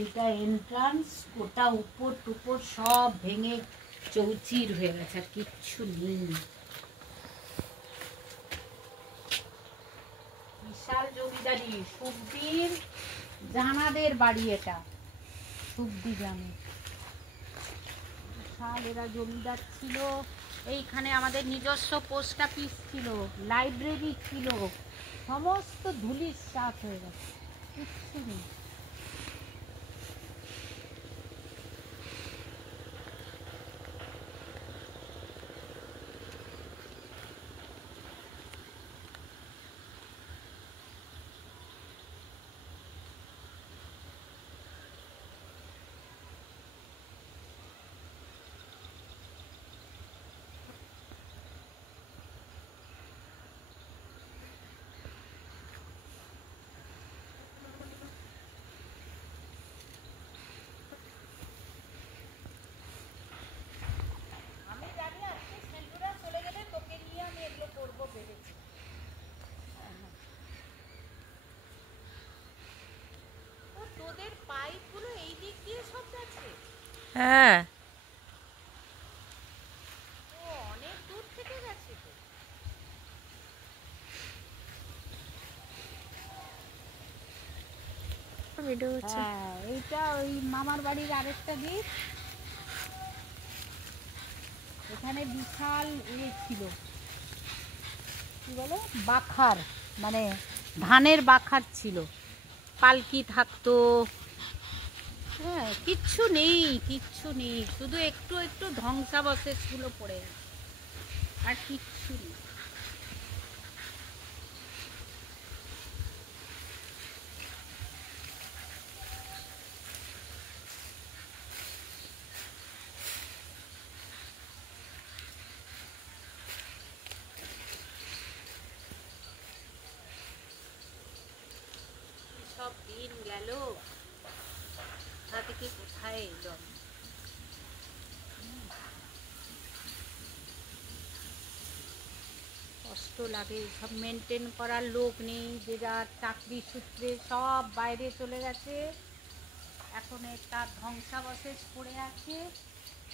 এইটা এন্ট্রান্স, গোটা উপর টুপর সব ভেঙে চৌচির হয়ে গেছে, আর কিচ্ছু নেই। বিশাল জমিদারি, সুবদির জানাদের বাড়ি এটা, সুবদি জানে। বিশাল এরা জমিদার ছিল। এইখানে আমাদের নিজস্ব পোস্ট অফিস ছিল, লাইব্রেরি ছিল, সমস্ত ধুলির সাথ হয়ে গেছে, কিচ্ছু নেই। হ্যাঁ, অনেক দূর থেকে গেছে তো। ভিডিও হচ্ছে। হ্যাঁ, এইটা ওই মামার বাড়ির আরেকটা দিক। এখানে বিশাল ছিল, কি বলে, বাখার, মানে ধানের বাখার ছিল, পালকি থাকতো। হ্যাঁ, কিচ্ছু নেই, কিচ্ছু নেই, শুধু একটু একটু ধ্বংসাবশেষগুলো পড়ে আছে, আর কিচ্ছু নেই। সব দিন গেল, কোথা থেকে কোথায় এলো। কষ্ট লাগে, সব মেনটেন করার লোক নেই, যে যার চাকরি সূত্রে সব বাইরে চলে গেছে। এখন তার ধ্বংসাবশেষ পড়ে আছে,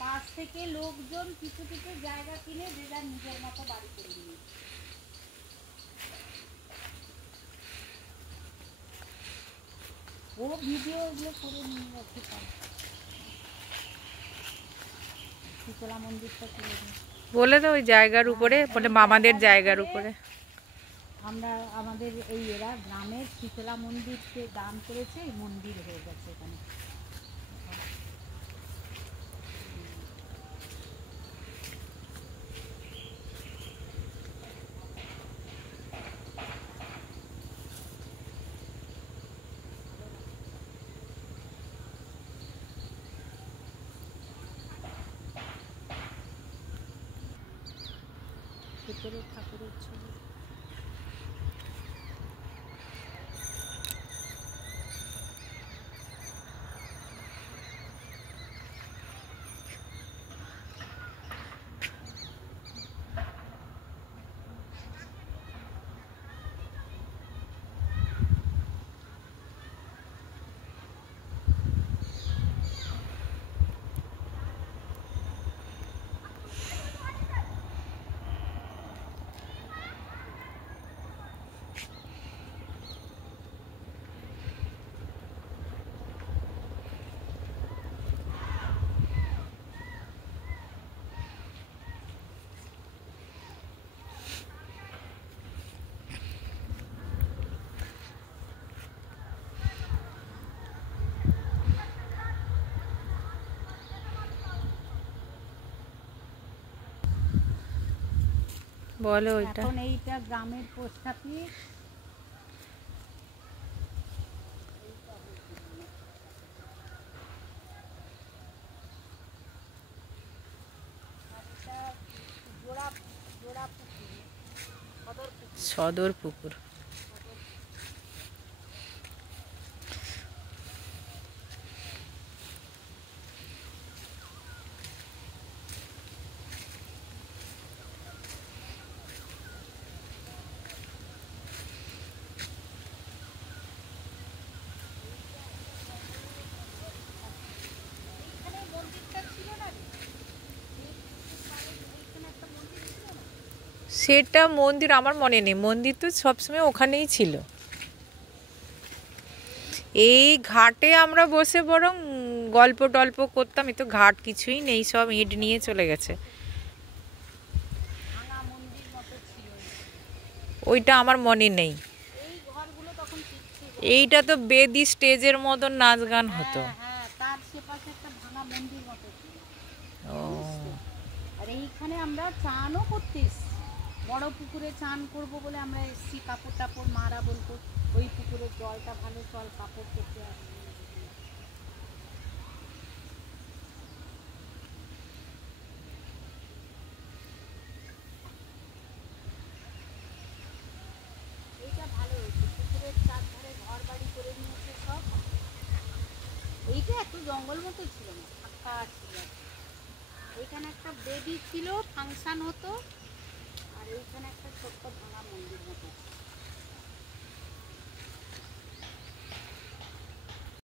পাশ থেকে লোকজন কিছু কিছু জায়গা কিনে যে যার নিজের মতো বাড়ি করে নিয়েছে। ও ভিডিও এগুলো করে নিয়ে গেছে, শীতলা মন্দিরটা তুলে নিয়ে বলে তো ওই জায়গার উপরে, বলে মামাদের জায়গার উপরে। আমরা আমাদের এই এরা গ্রামের শীতলা মন্দিরকে দান করেছে, এই মন্দির হয়ে গেছে এখানে। ভিতরে ঠাকুরের ছবি। বলো ওইটা। এখন এইটা গ্রামের পোস্ট অফিস। সদর পুকুর। সেটা মন্দির আমার মনে নেই, মন্দির তো সবসময় ওখানেই ছিল। এই ঘাটে আমরা বসে বরং গল্প টল্প করতাম, এই তো ঘাট কিছুই নেই, সব ইট নিয়ে চলে গেছে। ভাঙা মন্দির মতো ছিল ওইটা আমার মনে নেই। এই ঘরগুলো তখন পিচ্ছিল। এইটা তো বেদি স্টেজের মতন নাচ গান হতো। হ্যাঁ হ্যাঁ, তার সেপাশে একটা ভাঙা মন্দির মতো ছিল। ও আর এইখানে আমরা চানও করতে এসছি, বড় পুকুরে চান করব বলে আমরা এসছি। কাপড় টাপড় মারা বলতো ওই পুকুরের জলটা ভালো, চল কাপড় করতে আসি। এইটা ভালো হয়েছে, পুকুরের চারধারে ঘর বাড়ি করে নিয়েছে সব। এইটা এত জঙ্গল মতো ছিল না, ফাঁকা ছিল। এইখানে একটা বেদি ছিল, ফাংশন হতো, আর এইখানে একটা ছোট্ট ভাঙা মন্দির মতো।